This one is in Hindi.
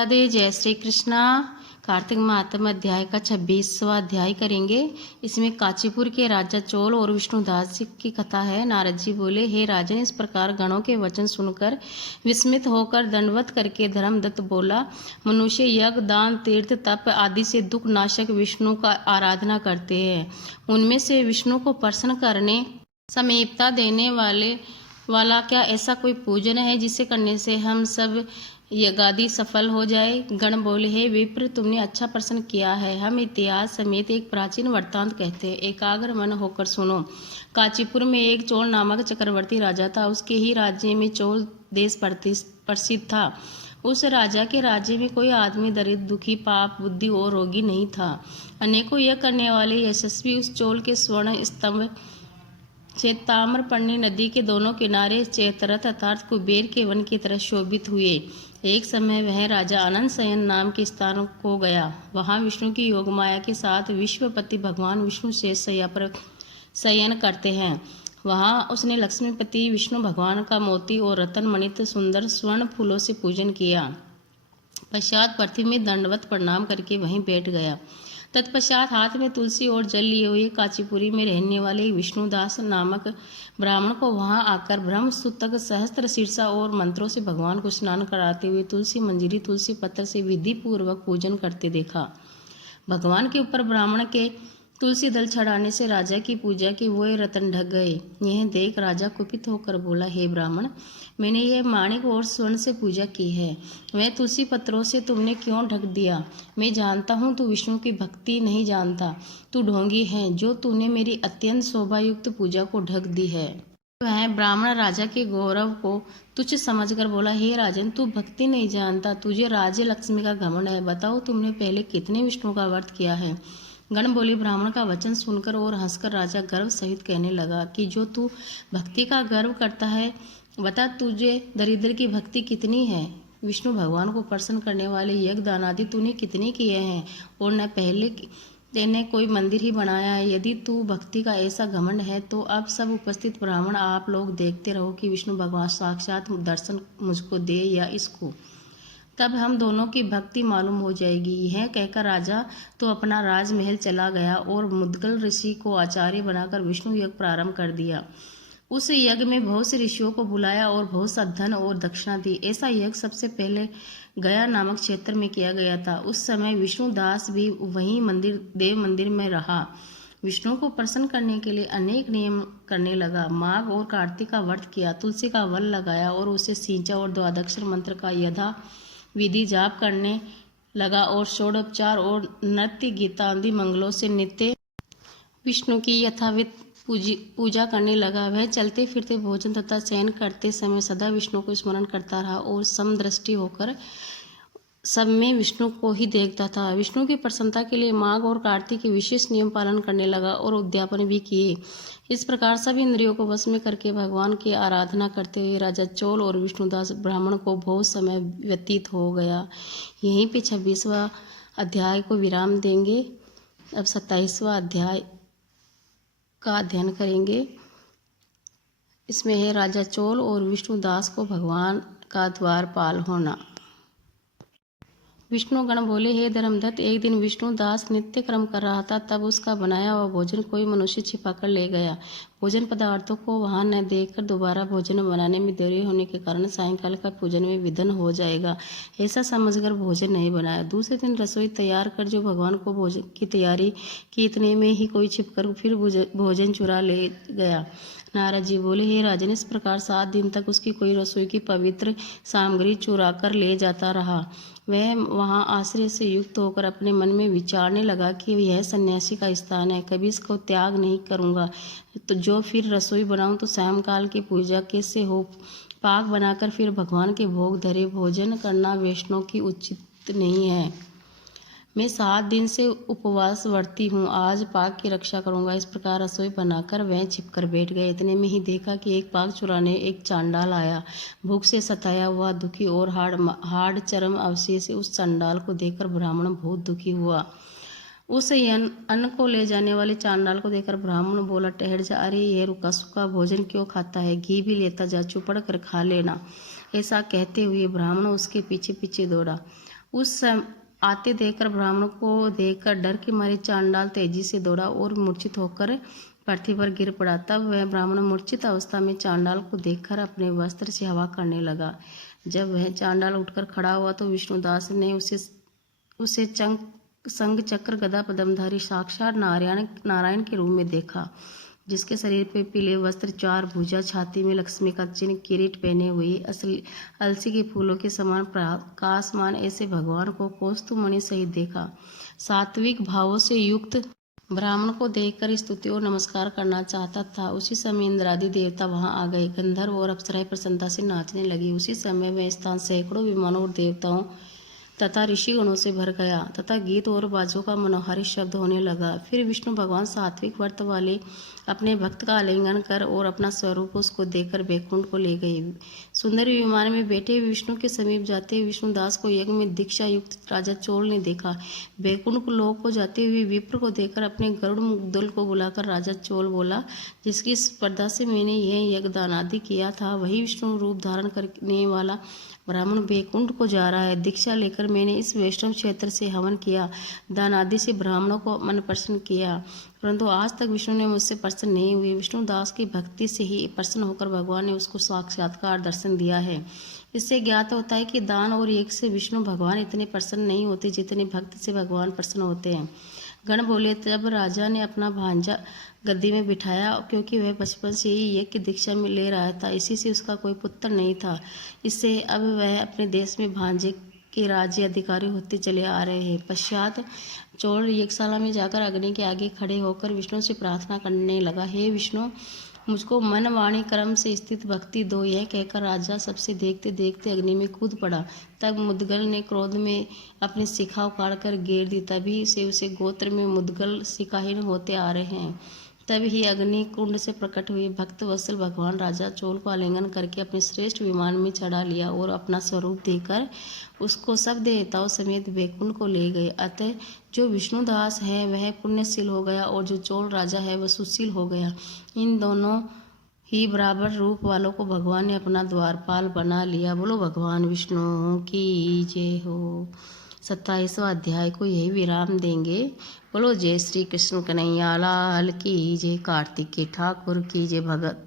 राधे, जय श्री कृष्णा। कार्तिक माहत्म अध्याय का 26वां अध्याय करेंगे। इसमें कांचीपुर के राजा चोल और विष्णुदास जी की कथा है। नारद जी बोले, हे राजन, इस प्रकार गणों के वचन सुनकर विस्मित होकर दंडवत करके धर्मदत्त बोला, मनुष्य यज्ञ, दान, तीर्थ, तप आदि से दुख नाशक विष्णु का आराधना करते हैं। उनमें से विष्णु को प्रसन्न करने, समीपता देने वाला क्या ऐसा कोई पूजन है जिसे करने से हम सब यज्ञादि सफल हो जाए? गण बोले, हे विप्र, तुमने अच्छा प्रश्न किया है। हम इतिहास समेत एक प्राचीन वृत्तांत कहते हैं, एकाग्र मन होकर सुनो। कांचीपुर में एक चोल नामक चक्रवर्ती राजा था। उसके ही राज्य में चोल देश प्रसिद्ध था। उस राजा के राज्य में कोई आदमी दरिद्र, दुखी, पाप बुद्धि और रोगी नहीं था। अनेकों यज्ञ करने वाले यशस्वी उस चोल के स्वर्ण स्तंभ से ताम्रपर्णी नदी के दोनों किनारे चैतरथ अर्थात कुबेर के वन की तरह शोभित हुए। एक समय वह राजा अनंत शयन नाम के स्थान को गया। वहां विष्णु की योग माया के साथ विश्वपति भगवान विष्णु शेष शैया पर शयन करते हैं। वहां उसने लक्ष्मीपति विष्णु भगवान का मोती और रतन मणित सुंदर स्वर्ण फूलों से पूजन किया। पश्चात पृथ्वी में दंडवत प्रणाम करके वहीं बैठ गया। तत्पश्चात हाथ में तुलसी और जल लिए हुए कांचीपुरी में रहने वाले विष्णुदास नामक ब्राह्मण को वहां आकर ब्रह्म सूतक सहस्त्र शीर्षा और मंत्रों से भगवान को स्नान कराते हुए तुलसी मंजरी तुलसी पत्र से विधि पूर्वक पूजन करते देखा। भगवान के ऊपर ब्राह्मण के तुलसी दल चढ़ाने से राजा की पूजा के वो रतन ढक गए। यह देख राजा कुपित होकर बोला, हे ब्राह्मण, मैंने यह माणिक और स्वर्ण से पूजा की है, वह तुलसी पत्रों से तुमने क्यों ढक दिया? मैं जानता हूँ तू विष्णु की भक्ति नहीं जानता, तू ढोंगी है जो तूने मेरी अत्यंत शोभायुक्त पूजा को ढक दी है। वह ब्राह्मण राजा के गौरव को तुच्छ समझकर बोला, हे राजन, तू भक्ति नहीं जानता, तुझे राज्य लक्ष्मी का घमंड है। बताओ तुमने पहले कितने विष्णु का व्रत किया है? गण बोली, ब्राह्मण का वचन सुनकर और हंसकर राजा गर्व सहित कहने लगा कि जो तू भक्ति का गर्व करता है, बता तुझे दरिद्र की भक्ति कितनी है? विष्णु भगवान को प्रसन्न करने वाले यज्ञ दान आदि तूने कितने किए हैं और न पहले तेने कोई मंदिर ही बनाया है? यदि तू भक्ति का ऐसा घमंड है तो अब सब उपस्थित ब्राह्मण आप लोग देखते रहो कि विष्णु भगवान साक्षात दर्शन मुझको दे या इसको, तब हम दोनों की भक्ति मालूम हो जाएगी। यह कहकर राजा तो अपना राजमहल चला गया और मुद्गल ऋषि को आचार्य बनाकर विष्णु यज्ञ प्रारंभ कर दिया। उस यज्ञ में बहुत से ऋषियों को बुलाया और बहुत सा धन और दक्षिणा दी। ऐसा यज्ञ सबसे पहले गया नामक क्षेत्र में किया गया था। उस समय विष्णुदास भी वहीं देव मंदिर में रहा। विष्णु को प्रसन्न करने के लिए अनेक नियम करने लगा। माघ और कार्तिक का व्रत किया, तुलसी का वन लगाया और उसे सींचा और द्वादक्षर मंत्र का यथा विधि जाप करने लगा और षोडोपचार और नृत्य गीतादि मंगलों से नित्य विष्णु की यथाविध पूजा करने लगा। वह चलते फिरते भोजन तथा शयन करते समय सदा विष्णु को स्मरण करता रहा और समदृष्टि होकर सब में विष्णु को ही देखता था। विष्णु की प्रसन्नता के लिए माघ और कार्तिक के विशेष नियम पालन करने लगा और उद्यापन भी किए। इस प्रकार सभी इंद्रियों को वश में करके भगवान की आराधना करते हुए राजा चोल और विष्णुदास ब्राह्मण को बहुत समय व्यतीत हो गया। यहीं पे 26वां अध्याय को विराम देंगे। अब 27वां अध्याय का अध्ययन करेंगे। इसमें है राजा चोल और विष्णुदास को भगवान का द्वारपाल होना। विष्णुगण बोले, हे धर्मदत्त, एक दिन विष्णुदास नित्य कर्म कर रहा था, तब उसका बनाया हुआ भोजन कोई मनुष्य छिपाकर ले गया। भोजन पदार्थों को वहां न देखकर दोबारा भोजन बनाने में देरी होने के कारण सायंकाल का पूजन में विघ्न हो जाएगा, ऐसा समझकर भोजन नहीं बनाया। दूसरे दिन रसोई तैयार कर जो भगवान को भोजन की तैयारी की, इतने में ही कोई छिपकर फिर भोजन चुरा ले गया। नारद जी बोले, हे राजन, इस प्रकार 7 दिन तक उसकी कोई रसोई की पवित्र सामग्री चुरा कर ले जाता रहा। वह वहां आश्चर्य से युक्त होकर अपने मन में विचारने लगा कि यह सन्यासी का स्थान है, कभी इसको त्याग नहीं करूंगा। तो जो फिर रसोई बनाऊं तो सायंकाल की पूजा कैसे हो? पाक बनाकर फिर भगवान के भोग धरे भोजन करना वैष्णव की उचित नहीं है। मैं 7 दिन से उपवास वर्ती हूँ, आज पाक की रक्षा करूंगा। इस प्रकार रसोई बनाकर वह छिपकर बैठ गए। इतने में ही देखा कि एक पाक चुराने एक चांडाल आया। भूख से सताया हुआ, दुखी और हाड़ चरम अवशेष से उस चांडाल को देखकर ब्राह्मण बहुत दुखी हुआ। उस अन्न को ले जाने वाले चांडाल को देखकर ब्राह्मण बोला, ठहर जा, अरे यह रुका सूखा भोजन क्यों खाता है? घी भी लेता जा, चुपड़ कर खा लेना। ऐसा कहते हुए ब्राह्मण उसके पीछे पीछे दौड़ा। उस सम आते देखकर ब्राह्मणों को देखकर डर के मारे चांडाल तेजी से दौड़ा और मूर्छित होकर पृथ्वी पर गिर पड़ा। तब वह ब्राह्मण मूर्छित अवस्था में चांडाल को देखकर अपने वस्त्र से हवा करने लगा। जब वह चांडाल उठकर खड़ा हुआ तो विष्णुदास ने उसे संग चक्र गदा पद्मधारी साक्षात नारायण के रूप में देखा, जिसके शरीर पे पीले वस्त्र, चार भुजा, छाती में लक्ष्मी का चिन्ह, किरीट पहने हुए, अलसी के फूलों के समान प्रकाशमान ऐसे भगवान को कौस्तुभमणि सहित देखा। सात्विक भावों से युक्त ब्राह्मण को देखकर स्तुति और नमस्कार करना चाहता था। उसी समय इंद्रादि देवता वहां आ गए। गंधर्व और अप्सराएं प्रसन्नता से नाचने लगी। उसी समय वह स्थान सैकड़ों विमानों और देवताओं तथा ऋषिगणों से भर गया तथा गीत और बाजों का मनोहारी शब्द होने लगा। फिर विष्णु भगवान सात्विक व्रत वाले अपने भक्त का आलिंगन कर और अपना स्वरूप उसको देकर बैकुंठ को ले गए। सुंदर विमान में बैठे विष्णु के समीप जाते हुए विष्णुदास को यज्ञ में दीक्षा युक्त राजा चोल ने देखा। बैकुंठ लोक को जाते हुए विप्र को देखकर अपने गरुड़ दल को बुलाकर राजा चोल बोला, जिसकी स्पर्धा से मैंने यह यज्ञ दान आदि किया था, वही विष्णु रूप धारण करने वाला ब्राह्मण बैकुंठ को जा रहा है। दीक्षा लेकर मैंने इस वैष्णव क्षेत्र से हवन किया, दान आदि से ब्राह्मणों को मन प्रसन्न किया, परंतु आज तक विष्णु ने मुझसे प्रसन्न नहीं हुए। विष्णुदास की भक्ति से ही प्रसन्न होकर भगवान ने उसको साक्षात्कार दर्शन दिया है। इससे ज्ञात होता है कि दान और यज्ञ से विष्णु भगवान इतने प्रसन्न नहीं होते जितने भक्ति से भगवान प्रसन्न होते हैं। गण बोले, तब राजा ने अपना भांजा गद्दी में बिठाया, क्योंकि वह बचपन से ही यज्ञ की दीक्षा में ले रहा था। इसी से उसका कोई पुत्र नहीं था। इससे अब वह अपने देश में भांजे के राज्य अधिकारी होते चले आ रहे हैं। पश्चात चोल यज्ञशाला में जाकर अग्नि के आगे खड़े होकर विष्णु से प्रार्थना करने लगा, हे विष्णु, मुझको मन वाणी कर्म से स्थित भक्ति दो। यह कहकर राजा सबसे देखते देखते अग्नि में कूद पड़ा। तब मुदगल ने क्रोध में अपनी शिखा उखाड़कर घेर दी। तभी से उसे गोत्र में मुदगल शिखाहीन होते आ रहे हैं। तब ही अग्नि कुंड से प्रकट हुए भक्त वत्सल भगवान राजा चोल को आलिंगन करके अपने श्रेष्ठ विमान में चढ़ा लिया और अपना स्वरूप देकर उसको सब देवताओं समेत बैकुंठ को ले गए। अतः जो विष्णुदास है वह पुण्यशील हो गया और जो चोल राजा है वह सुशील हो गया। इन दोनों ही बराबर रूप वालों को भगवान ने अपना द्वारपाल बना लिया। बोलो भगवान विष्णु की जय हो। 27वां अध्याय को यही विराम देंगे। बोलो जय श्री कृष्ण कन्हैया लाल की जय। कार्तिक के ठाकुर की जय। भगत